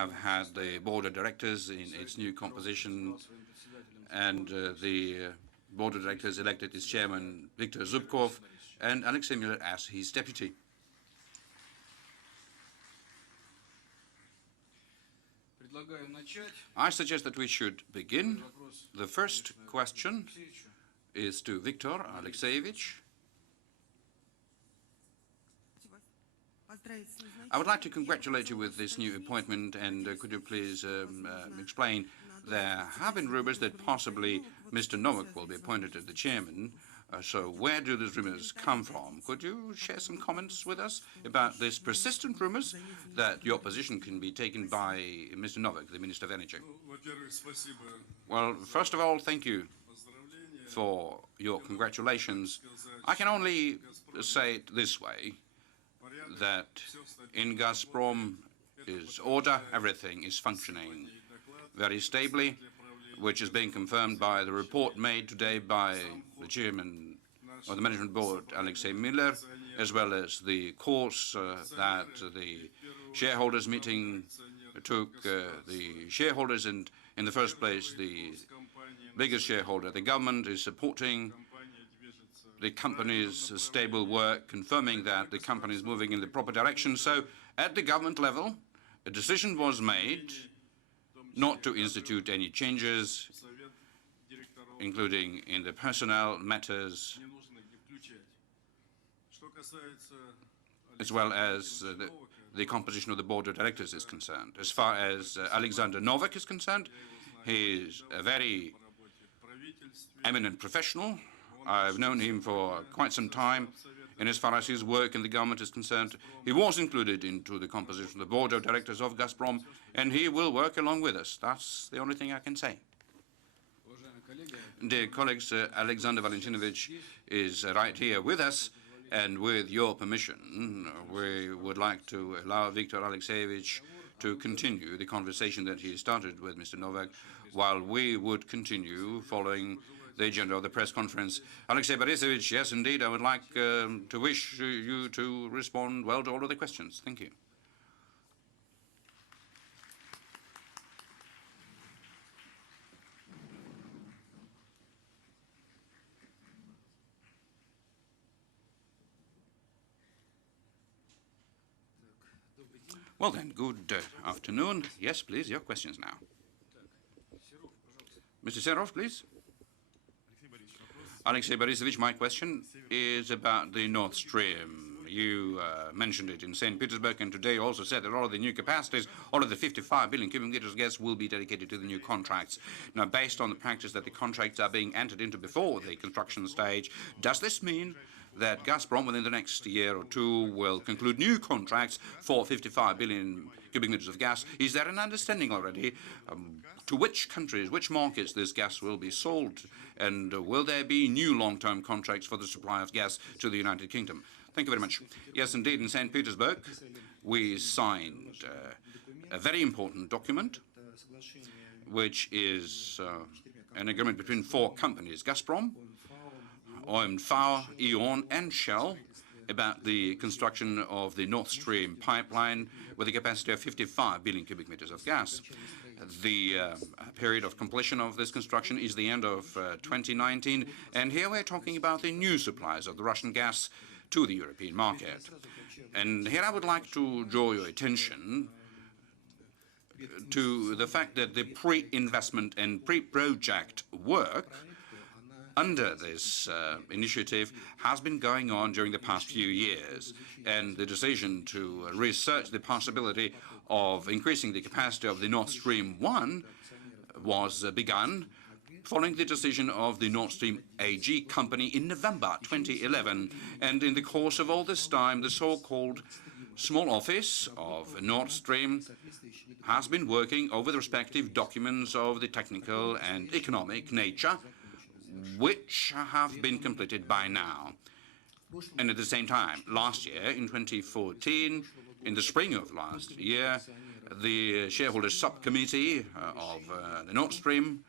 have had the board of directors in its new composition, and the board of directors elected its chairman, Viktor Zubkov, and Alexey Miller as his deputy. I suggest that we should begin. The first question is to Viktor Alexeyevich. I would like to congratulate you with this new appointment, and could you please explain, there have been rumors that possibly Mr. Novak will be appointed as the chairman. So where do these rumors come from? Could you share some comments with us about these persistent rumors that your position can be taken by Mr. Novak, the Minister of Energy? Well, first of all, thank you for your congratulations. I can only say it this way, that in Gazprom is order, everything is functioning very stably, which is being confirmed by the report made today by the chairman of the management board, Alexey Miller, as well as the course that the shareholders meeting took. The shareholders, and in the first place, the biggest shareholder, the government, is supporting the company's stable work, confirming that the company is moving in the proper direction. So at the government level, a decision was made not to institute any changes, including in the personnel matters, as well as the composition of the board of directors is concerned. As far as Alexander Novak is concerned, he is a very eminent professional. I've known him for quite some time, and as far as his work in the government is concerned, he was included into the composition of the board of directors of Gazprom, and he will work along with us. That's the only thing I can say. Dear colleagues, Alexander Valentinovich is right here with us, and with your permission, we would like to allow Viktor Alexeyevich to continue the conversation that he started with Mr. Novak, while we would continue following the agenda of the press conference. Alexey Borisovich, yes, indeed, I would like to wish you to respond well to all of the questions. Thank you. Well then, good afternoon. Yes, please, your questions now. Mr. Serov, please. Alexey Borisovich, my question is about the Nord Stream. You mentioned it in St. Petersburg, and today you also said that all of the new capacities, all of the 55 billion cubic meters of gas will be dedicated to the new contracts. Now, based on the practice that the contracts are being entered into before the construction stage, does this mean that Gazprom within the next year or two will conclude new contracts for 55 billion cubic meters of gas? Is there an understanding already to which countries, which markets this gas will be sold? And will there be new long-term contracts for the supply of gas to the United Kingdom? Thank you very much. Yes, indeed, in St. Petersburg, we signed a very important document, which is an agreement between 4 companies, Gazprom, OMV, E.ON, and Shell, about the construction of the Nord Stream pipeline with a capacity of 55 billion cubic meters of gas. The period of completion of this construction is the end of 2019, and here we're talking about the new supplies of the Russian gas to the European market. And here I would like to draw your attention to the fact that the pre-investment and pre-project work under this initiative has been going on during the past few years, and the decision to research the possibility of increasing the capacity of the Nord Stream 1 was begun following the decision of the Nord Stream AG company in November 2011. And in the course of all this time, the so-called small office of Nord Stream has been working over the respective documents of the technical and economic nature, which have been completed by now. And at the same time, last year, in 2014, in the spring of last year, the shareholders subcommittee of the Nord Stream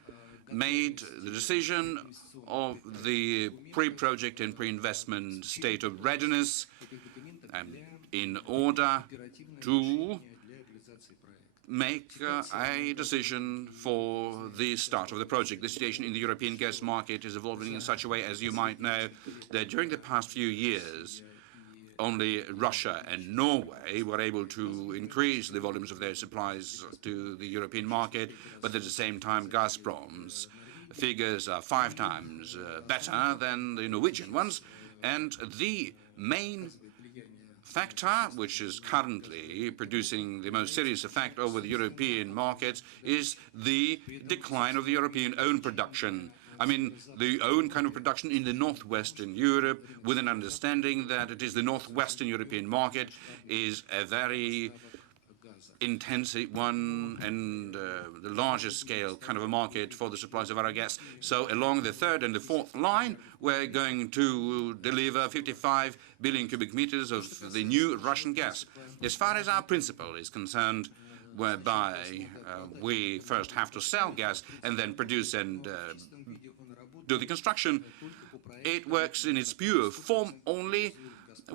made the decision of the pre-project and pre-investment state of readiness in order to make a decision for the start of the project. The situation in the European gas market is evolving in such a way, as you might know, that during the past few years, only Russia and Norway were able to increase the volumes of their supplies to the European market, but at the same time, Gazprom's figures are 5 times better than the Norwegian ones, and the main factor, which is currently producing the most serious effect over the European markets, is the decline of the European own production. I mean, the own kind of production in the northwestern Europe, with an understanding that it is the northwestern European market is a very intensive one and the largest scale kind of a market for the supplies of our gas. So along the third and the fourth line, we're going to deliver 55 billion cubic meters of the new Russian gas. As far as our principle is concerned, whereby we first have to sell gas and then produce and do the construction, it works in its pure form only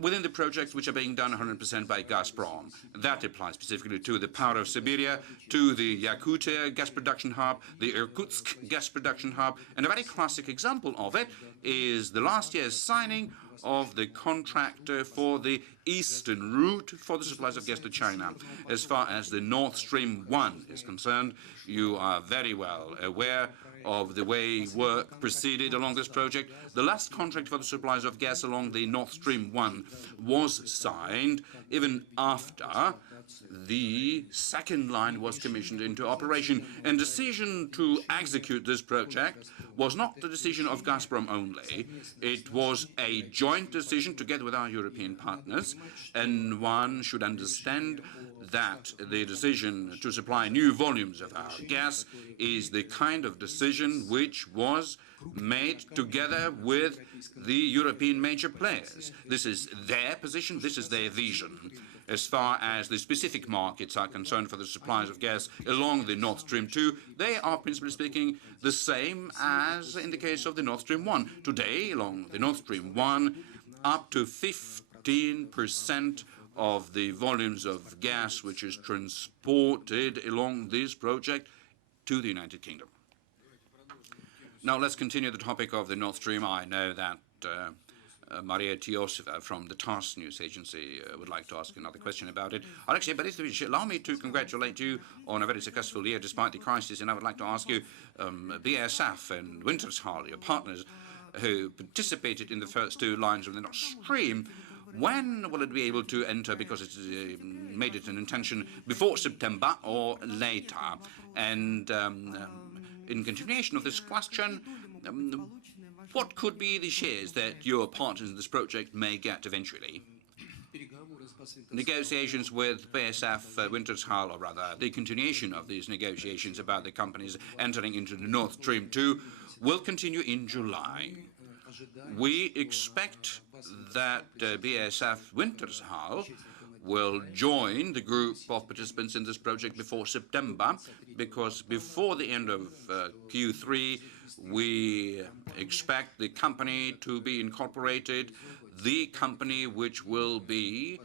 within the projects which are being done 100% by Gazprom. That applies specifically to the Power of Siberia, to the Yakutia gas production hub, the Irkutsk gas production hub, and a very classic example of it is the last year's signing of the contract for the eastern route for the supplies of gas to China. As far as the Nord Stream 1 is concerned, you are very well aware of the way work proceeded along this project. The last contract for the supplies of gas along the Nord Stream 1 was signed even after the second line was commissioned into operation. And decision to execute this project was not the decision of Gazprom only. It was a joint decision together with our European partners, and one should understand that the decision to supply new volumes of our gas is the kind of decision which was made together with the European major players. This is their position, this is their vision. As far as the specific markets are concerned for the supplies of gas along the Nord Stream 2, they are, principally speaking, the same as in the case of the Nord Stream 1. Today, along the Nord Stream 1, up to 15% of the volumes of gas which is transported along this project to the United Kingdom. Now let's continue the topic of the Nord Stream. I know that Maria Teosova from the TASS news agency would like to ask another question about it. Alexei Borisovich, allow me to congratulate you on a very successful year despite the crisis, and I would like to ask you, BASF and Wintershall, your partners who participated in the first 2 lines of the Nord Stream, when will it be able to enter, because it's made it an intention, before September or later? And in continuation of this question, what could be the shares that your partners in this project may get eventually? Negotiations with BASF Wintershall, or rather the continuation of these negotiations about the companies entering into the Nord Stream 2, will continue in July. We expect that BASF Wintershall will join the group of participants in this project before September, because before the end of Q3, we expect the company to be incorporated, the company which will be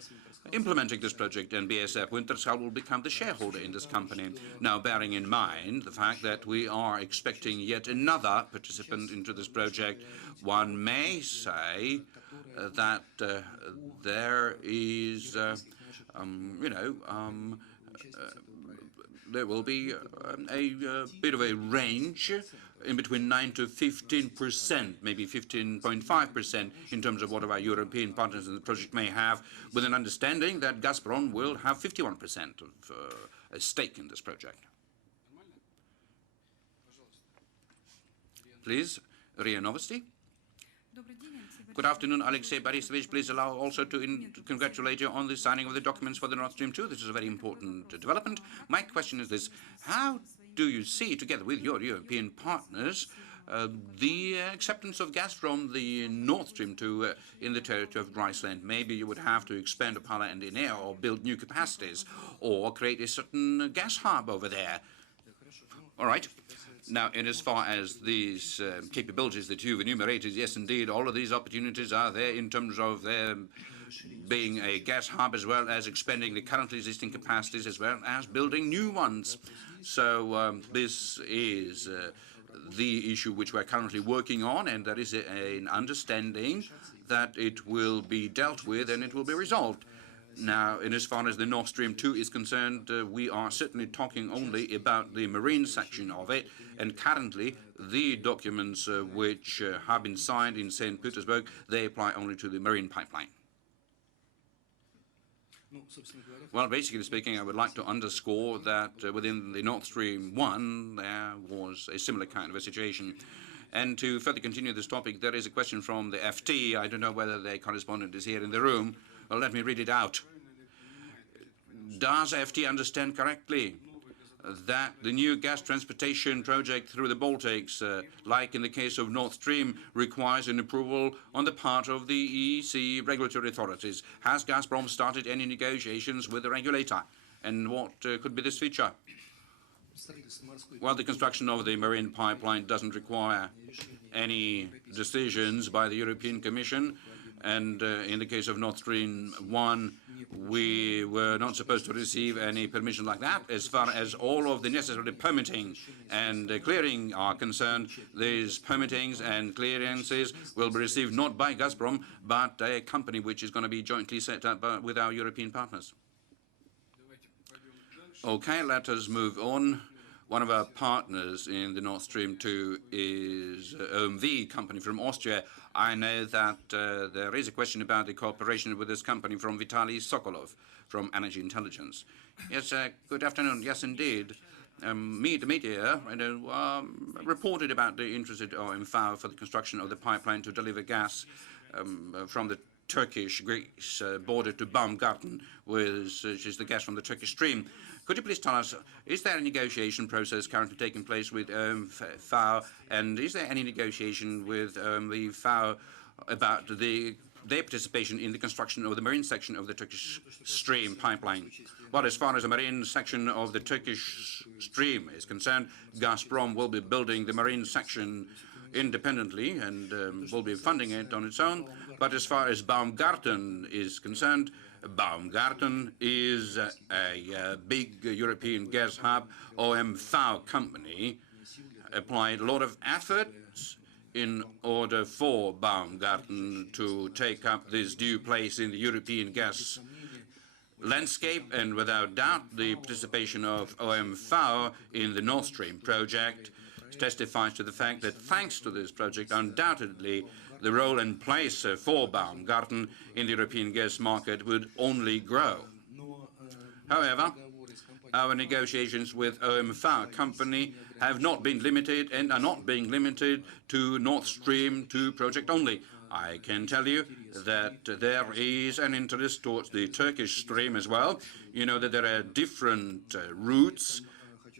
implementing this project, and BASF Wintershall will become the shareholder in this company. Now, bearing in mind the fact that we are expecting yet another participant into this project, one may say that there is, there will be a bit of a range in between 9 to 15%, maybe 15.5% in terms of what our European partners in the project may have, with an understanding that Gazprom will have 51% of a stake in this project. Please, RIA Novosti. Good afternoon, Alexei Borisovich. Please allow also to congratulate you on the signing of the documents for the Nord Stream 2. This is a very important development. My question is this: how do you see, together with your European partners, the acceptance of gas from the Nord Stream 2 in the territory of Iceland? Maybe you would have to expand Opala and Enea, or build new capacities, or create a certain gas hub over there. All right. Now, in as far as these capabilities that you've enumerated, yes, indeed, all of these opportunities are there in terms of their being a gas hub, as well as expanding the currently existing capacities, as well as building new ones. So this is the issue which we're currently working on, and there is an understanding that it will be dealt with and it will be resolved. Now, in as far as the Nord Stream 2 is concerned, we are certainly talking only about the marine section of it, and currently the documents which have been signed in St. Petersburg, they apply only to the marine pipeline. Well, basically speaking, I would like to underscore that within the Nord Stream 1, there was a similar kind of a situation. And to further continue this topic, there is a question from the FT. I don't know whether the correspondent is here in the room. Well, let me read it out. Does FT understand correctly that the new gas transportation project through the Baltics, like in the case of Nord Stream, requires an approval on the part of the EC regulatory authorities? Has Gazprom started any negotiations with the regulator? And what could be this feature? Well, the construction of the marine pipeline doesn't require any decisions by the European Commission. And in the case of Nord Stream 1, we were not supposed to receive any permission like that. As far as all of the necessary permitting and clearing are concerned, these permittings and clearances will be received not by Gazprom, but a company which is going to be jointly set up with our European partners. Okay, let us move on. One of our partners in the Nord Stream 2 is OMV company from Austria. I know that there is a question about the cooperation with this company from Vitaly Sokolov from Energy Intelligence. Yes, good afternoon. Yes, indeed. The media reported about the interest of OMV for the construction of the pipeline to deliver gas from the Turkish-Greece border to Baumgarten, which is the gas from the Turkish stream. Could you please tell us, is there a negotiation process currently taking place with OMV, and is there any negotiation with OMV about their participation in the construction of the marine section of the Turkish stream pipeline? Well, as far as the marine section of the Turkish stream is concerned, Gazprom will be building the marine section independently and will be funding it on its own. But as far as Baumgarten is concerned, Baumgarten is a big European gas hub. OMV company applied a lot of efforts in order for Baumgarten to take up this due place in the European gas landscape, and without doubt the participation of OMV in the Nord Stream project testifies to the fact that thanks to this project, undoubtedly the role and place for Baumgarten in the European gas market would only grow. However, our negotiations with OMV company have not been limited and are not being limited to Nord Stream 2 project only. I can tell you that there is an interest towards the Turkish stream as well. You know that there are different routes.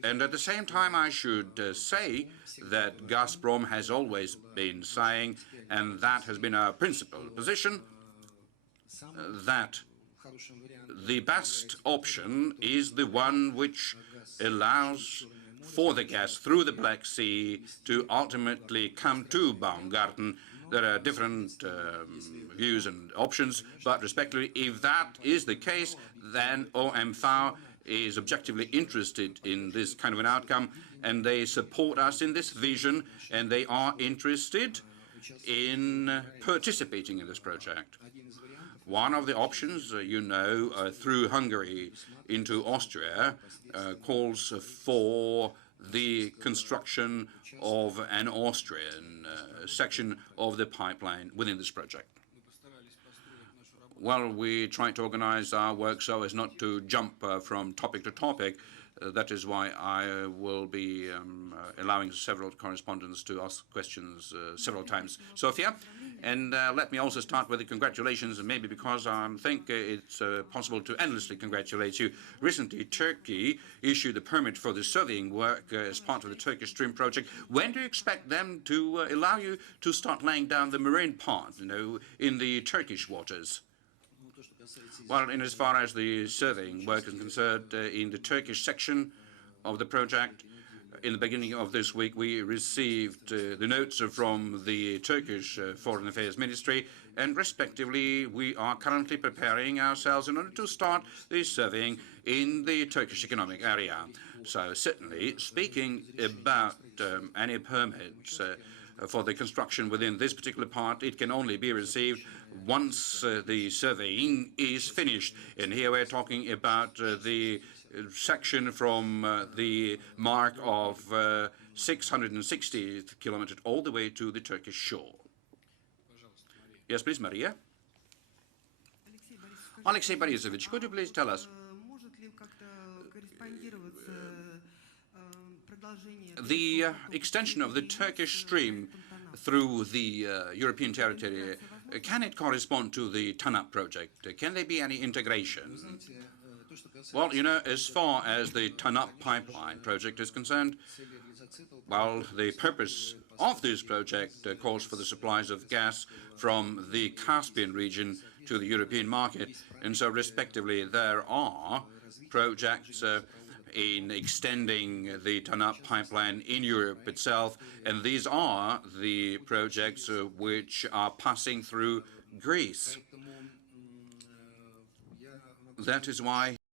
And at the same time, I should say that Gazprom has always been saying, and that has been our principal position, that the best option is the one which allows for the gas through the Black Sea to ultimately come to Baumgarten. There are different views and options, but respectively, if that is the case, then OMV is objectively interested in this kind of an outcome, and they support us in this vision, and they are interested in participating in this project. One of the options, through Hungary into Austria, calls for the construction of an Austrian section of the pipeline within this project. Well, we try to organize our work so as not to jump from topic to topic. That is why I will be allowing several correspondents to ask questions several times. Sofia, and let me also start with the congratulations, maybe because I think it's possible to endlessly congratulate you. Recently, Turkey issued a permit for the surveying work as part of the Turkish Stream project. When do you expect them to allow you to start laying down the marine part, in the Turkish waters? Well, in as far as the surveying work is concerned, in the Turkish section of the project, In the beginning of this week, we received the notes from the Turkish Foreign Affairs Ministry, and respectively, we are currently preparing ourselves in order to start the surveying in the Turkish economic area. So certainly, speaking about any permits for the construction within this particular part, it can only be received once the surveying is finished. And here we're talking about the section from the mark of 660 kilometers all the way to the Turkish shore. Yes, please, Maria. Alexei Borisovich, could you please tell us the extension of the Turkish stream through the European territory, can it correspond to the TANAP project? Can there be any integration? Well, you know, as far as the TANAP pipeline project is concerned, well, the purpose of this project calls for the supplies of gas from the Caspian region to the European market, and so respectively there are projects in extending the TANAP pipeline in Europe itself, and these are the projects which are passing through Greece. That is why